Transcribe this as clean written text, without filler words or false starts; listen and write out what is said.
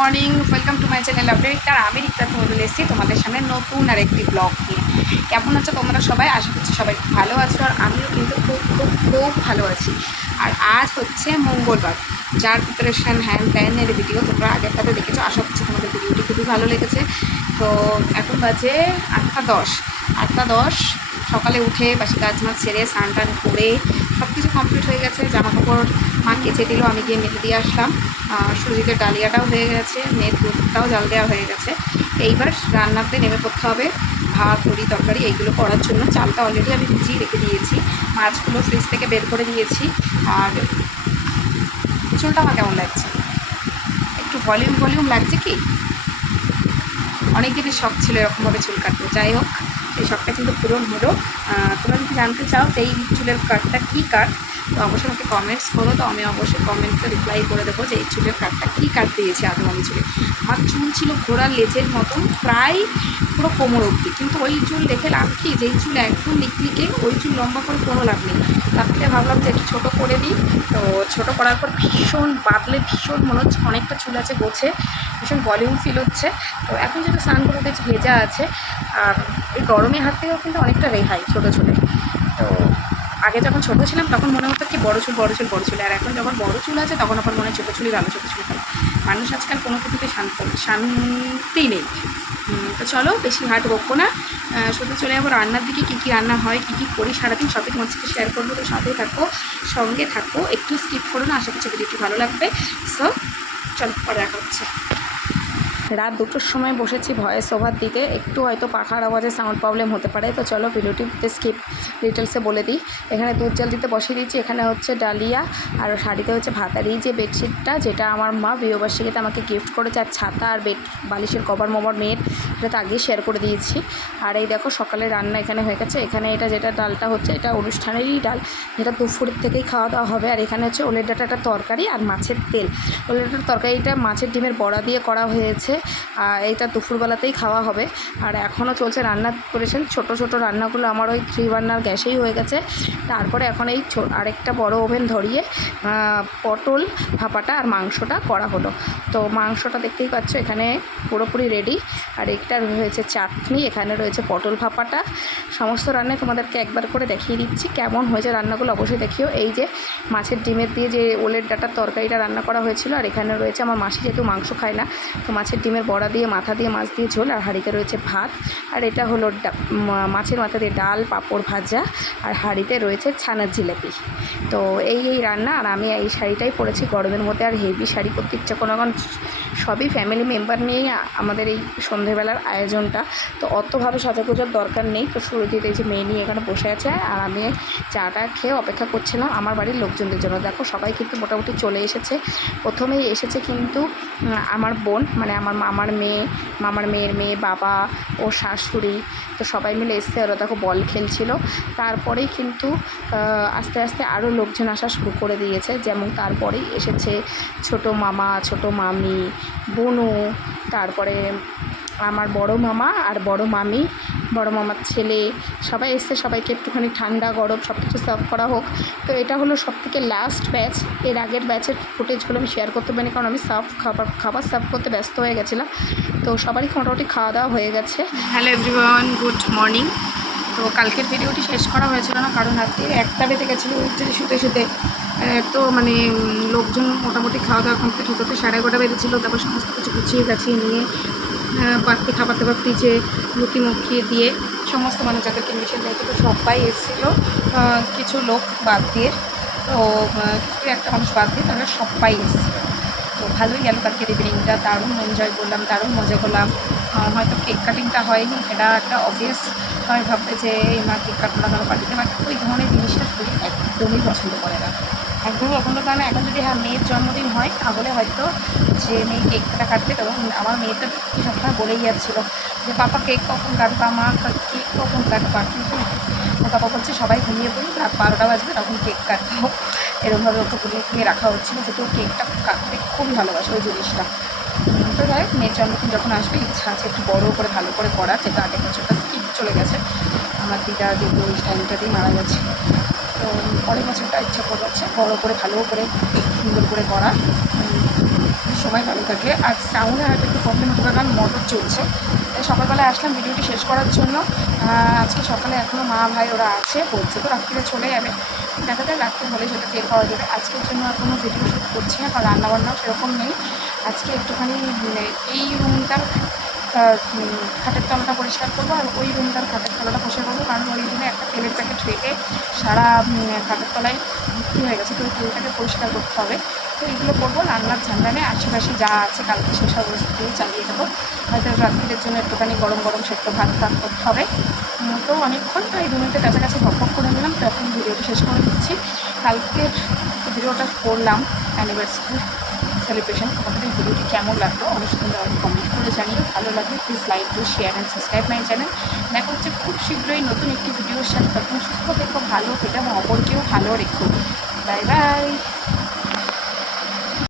Morning, welcome to my channel update. আর আমি রিক্তা চলে এসেছি তোমাদের সামনে নতুন আর একটি ব্লগ নিয়ে। কেমন আছো তোমরা সবাই? আশা করছি সবাই ভালো আছো, আর আমিও কিন্তু খুব খুব খুব ভালো আছি। আর আজ হচ্ছে মঙ্গলবার, যার প্রিপারেশান হ্যান্ড প্যানের ভিডিও তোমরা আগেরটাতে দেখেছো। আশা করছি তোমাদের ভিডিওটি খুবই ভালো লেগেছে। তো এখন বাজে 8টা 10। 8টা 10 সকালে উঠে বাসি কাজ মাছ ছেড়ে স্নান টান করে সব কিছু কমপ্লিট হয়ে গেছে। জামা কাপড় মা কেচে দিল, আমি গিয়ে মেলে দিয়ে আসলাম। সুজিতে ডালিয়াটাও হয়ে গেছে, মেয়ের দুধটাও জাল দেওয়া হয়ে গেছে। এইবার রান্নাতে নেমে পড়তে হবে। ভাত মুড়ি তরকারি এইগুলো করার জন্য চালটা অলরেডি আমি ভিজিয়ে রেখে দিয়েছি, মাছগুলো ফ্রিজ থেকে বের করে দিয়েছি। আর চুলটা আমার কেমন লাগছে? একটু ভলিউম ভলিউম লাগছে কি? অনেক দিনের শখ ছিল এরকমভাবে চুল কাটবো। যাই হোক, এই শখটা কিন্তু পূরণ হলো। তোমরা যদি জানতে চাও যে এই চুলের কাটটা কী কাট, তো অবশ্যই আমাকে কমেন্টস করো। তো আমি অবশ্যই কমেন্টসে রিপ্লাই করে দেবো যে এই চুলের কাটটা কী কাট দিয়েছে আদৌ আমি চুলে। আমার চুল ছিল ঘোড়ার লেজের মতন, প্রায় পুরো কোমর অবধি। কিন্তু ওই চুল দেখে লাভ কি, যেই চুল একদম লিকলিকে, ওই চুল লম্বা করে কোনো লাভ নেই। তার থেকে ভাবলাম যে একটু ছোটো করে দিই। তো ছোটো করার পর ভীষণ বাদলে, ভীষণ মনে হচ্ছে অনেকটা চুল আছে গোছে, ভীষণ ভলিউম ফিল হচ্ছে। তো এখন যেহেতু স্নান করে উঠেছি, ভেজা আছে, আর এই গরমের হাত থেকেও কিন্তু অনেকটা রেহাই ছোটো চুলে। তো আগে যখন ছোটো ছিলাম তখন মনে হতো কি বড়ো চুল বড়ো চুল বড়ো চুল, আর এখন যখন বড়ো চুল আছে তখন আবার মনে হয় ছোটো চুলই ভালো, ছোটো চুল ভালো। মানুষ আজকাল কোনো কিছুতে শান্তি নেই। তো চলো বেশি হাট বকবো না, শুধু চলে যাবো রান্নার দিকে। কী কী রান্না হয়, কী কী করি সারাদিন, সবই তোমার সাথে শেয়ার করবো। তো সাথেই থাকো, সঙ্গে থাকো, একটু স্কিপ করো না। আশা করছি ভিডিওটি ভালো লাগবে। সো চলো, পরে দেখা হচ্ছে। রাত 2টোর সময় বসেছি ভয়েস ওভার দিতে, একটু হয়তো পাখার আওয়াজে সাউন্ড প্রবলেম হতে পারে। তো চলো ভিডিওটিতে স্কিপ ডিটেলসে বলে দিই। এখানে দুধ জাল দিতে বসিয়ে দিয়েছি। এখানে হচ্ছে ডালিয়া, আর শাড়িতে হচ্ছে ভাত। আর এই যে বেডশিটটা, যেটা আমার মা বিয়েবার্ষিকীতে আমাকে গিফট করেছে, আর ছাতা আর বেড বালিশের কভার মোভার মেয়ের, এটা তো আগেই শেয়ার করে দিয়েছি। আর এই দেখো সকালে রান্না এখানে হয়ে গেছে। এখানে এটা যেটা ডালটা হচ্ছে, এটা অনুষ্ঠানেরই ডাল, যেটা দুপুরের থেকেই খাওয়া দাওয়া হবে। আর এখানে হচ্ছে ওলের ডাঁটাটা তরকারি আর মাছের তেল। ওলের ডাঁটার তরকারিটা মাছের ডিমের বড়া দিয়ে করা হয়েছে। এইটা দুপুরবেলাতেই খাওয়া হবে। আর এখনও চলছে রান্না করেছেন। ছোট ছোট রান্নাগুলো আমার ওই 3 বার্নার গ্যাসেই হয়ে গেছে। তারপরে এখন এই আরেকটা বড় ওভেন ধরিয়ে পটল ভাপাটা আর মাংসটা করা হলো। তো মাংসটা দেখতেই পাচ্ছ এখানে পুরোপুরি রেডি। আর একটা রয়েছে চাটনি, এখানে রয়েছে পটল ভাপাটা। সমস্ত রান্নায় তোমাদেরকে একবার করে দেখিয়ে দিচ্ছি কেমন হয়েছে রান্নাগুলো, অবশ্যই দেখিও। এই যে মাছের ডিমের দিয়ে যে ওলের ডাঁটার তরকারিটা রান্না করা হয়েছিল। আর এখানে রয়েছে আমার মাসি যেহেতু মাংস খায় না, তো মাছের ডিমের বড়া দিয়ে মাথা দিয়ে মাছ দিয়ে ঝোল। আর হাঁড়িতে রয়েছে ভাত। আর এটা হলো মাছের মাথা দিয়ে ডাল, পাঁপড় ভাজা। আর হাঁড়িতে রয়েছে ছানার জিলাপি। তো এই রান্না। আর আমি এই শাড়িটাই পরেছি গরমের মধ্যে, আর হেভি শাড়ি পরতে ইচ্ছা কোনো, কারণ সবই ফ্যামিলি মেম্বার নিয়েই আমাদের এই সন্ধেবেলার আয়োজনটা। তো অতভাবে সাজাগোজার দরকার নেই। তো সুরজিৎ এই যে মেয়ে নিয়ে এখানে বসে আছে, আর আমি চাটা খেয়ে অপেক্ষা করছিলাম আমার বাড়ির লোকজনদের জন্য। দেখো সবাই কিন্তু মোটামুটি চলে এসেছে। প্রথমেই এসেছে কিন্তু আমার বোন, মানে আমার মামার মেয়ে, মামার মেয়ের মেয়ে, বাবা ও শাশুড়ি। তো সবাই মিলে এসছে, ওরা দেখো বল খেলছিল। তারপরেই কিন্তু আস্তে আস্তে আরও লোকজন আসা শুরু করে দিয়েছে। যেমন তারপরেই এসেছে ছোট মামা, ছোট মামি, বোনু, তারপরে আমার বড় মামা আর বড় মামি, বড় মামার ছেলে, সবাই এসছে। সবাইকে একটুখানি ঠান্ডা গরম সব কিছু সার্ভ করা হোক। তো এটা হলো সবথেকে লাস্ট ব্যাচ। এর আগের ব্যাচের ফুটেজগুলো আমি শেয়ার করতে পারিনি, কারণ আমি খাবার সার্ভ করতে ব্যস্ত হয়ে গেছিলাম। তো সবারই মোটামুটি খাওয়া দাওয়া হয়ে গেছে। Hello everyone, good morning. তো কালকের ভিডিওটি শেষ করা হয়েছিল না, কারণ আজকে 1টা বেজে গেছিলো শুতে শুতে। তো মানে লোকজন মোটামুটি খাওয়া দাওয়া কমপ্লিট হতে 11:30 বেজেছিলো। তারপর সমস্ত কিছু গুছিয়ে গাছিয়ে নিয়ে বাড়তি খাবার দাবার ফ্রিজে মুখিয়ে দিয়ে সমস্ত মানুষ যাদেরকে মিশন দিয়েছিল সবাই এসেছিলো, কিছু লোক বাদ দিয়ে। তো কিছু একটা মানুষ বাদ দিয়ে তারা সবাই এসেছিলো। তো ভালোই গেল কালকের ইভিনিংটা, দারুণ এনজয় করলাম, দারুণ মজা করলাম। হয়তো কেক কাটিংটা হয়নি, এটা একটা অবভিয়াস সবাই ভাববে যে এই মা কেক কাটলো না কেন পার্টিতে। বাট ওই ধরনের জিনিসটা খুবই একদমই পছন্দ করে না, একদমই পছন্দ করে না। এখন যদি মেয়ের জন্মদিন হয় তাহলে হয়তো যে মেয়ে কেকটা কাটবে, তখন আমার মেয়েটা সবসময় বলেই যাচ্ছিলো যে পাপা কেক কখন কাটবা, মা কেক কখন কাটবা। কিন্তু পাপা বলছে সবাই ঘুমিয়ে পড়ি, রাত 12টা বাজবে তখন কেক কাটবো। এরকমভাবে ওকে বলে রাখা হচ্ছিলো, যেহেতু কেকটা কাটতে খুবই ভালোবাসে ওই জিনিসটা। তো যাই হোক, মেয়ের জন্মদিন যখন আসবে ইচ্ছা আছে একটু বড়ো করে ভালো করে করা, যেটা আগের বছরটা স্কিপ চলে গেছে। আমার দিদা যেহেতু ওই টাইমটা দিয়ে মারা গেছে, তো পরের বছরটা ইচ্ছা করে যাচ্ছে বড়ো করে ভালো করে সুন্দর করে করা। সবাই ভালো থাকে। আর সাউন্ডে হয়তো একটু প্রবলেম হতে পারে, কারণ মোটর চলছে। তাই সকালবেলায় আসলাম ভিডিওটি শেষ করার জন্য। আজকে সকালে এখনও মা ভাই ওরা আছে, বলছে তো রাত্রিরে চলে যাবে, দেখা যায় রাত্রে হলে সেটা টের পাওয়া যাবে। আজকের জন্য আর কোনো ভিডিও শ্যুট করছি না, কারণ রান্নাবান্নাও সেরকম নেই। আজকে একটুখানি এই রুমটার খাটের তলাটা পরিষ্কার করবো, আর ওই রুমটার খাটের তলাটা পরিষ্কার করবো, কারণ ওই রুমে একটা তেলের প্যাকেট রেখে সারা খাটের তলায় ভর্তি হয়ে গেছে, তো ওই তেলটাকে পরিষ্কার করতে হবে। তো এইগুলো করবো, রান্নার ঝামেলা নেই, আশেপাশে যা আছে কালকে সেসব অবস্থা দিয়ে চালিয়ে দেবো। হয়তো রাত্রিদের জন্য একটুখানি গরম গরম সেদ্ধ ভাত করতে হবে। তো অনেকক্ষণ তো এই রুমেতে কাছাকাছি বক করে নিলাম, তো এখন ভিডিওটি শেষ করে দিচ্ছি। কালকের ভিডিওটা করলাম অ্যানিভার্সারি সেলিব্রেশন, তোমাদের এই ভিডিওটি কেমন লাগলো অবশ্যই তোমরা আমাকে কমেন্ট করে জানিও। ভালো লাগলে please like to share and subscribe my channel. দেখা হচ্ছে খুব শীঘ্রই নতুন একটি ভিডিওর সাথে। তখন সুস্থ থেকো, ভালো থেকো এবং অপরকেও ভালো রেখো। Bye bye.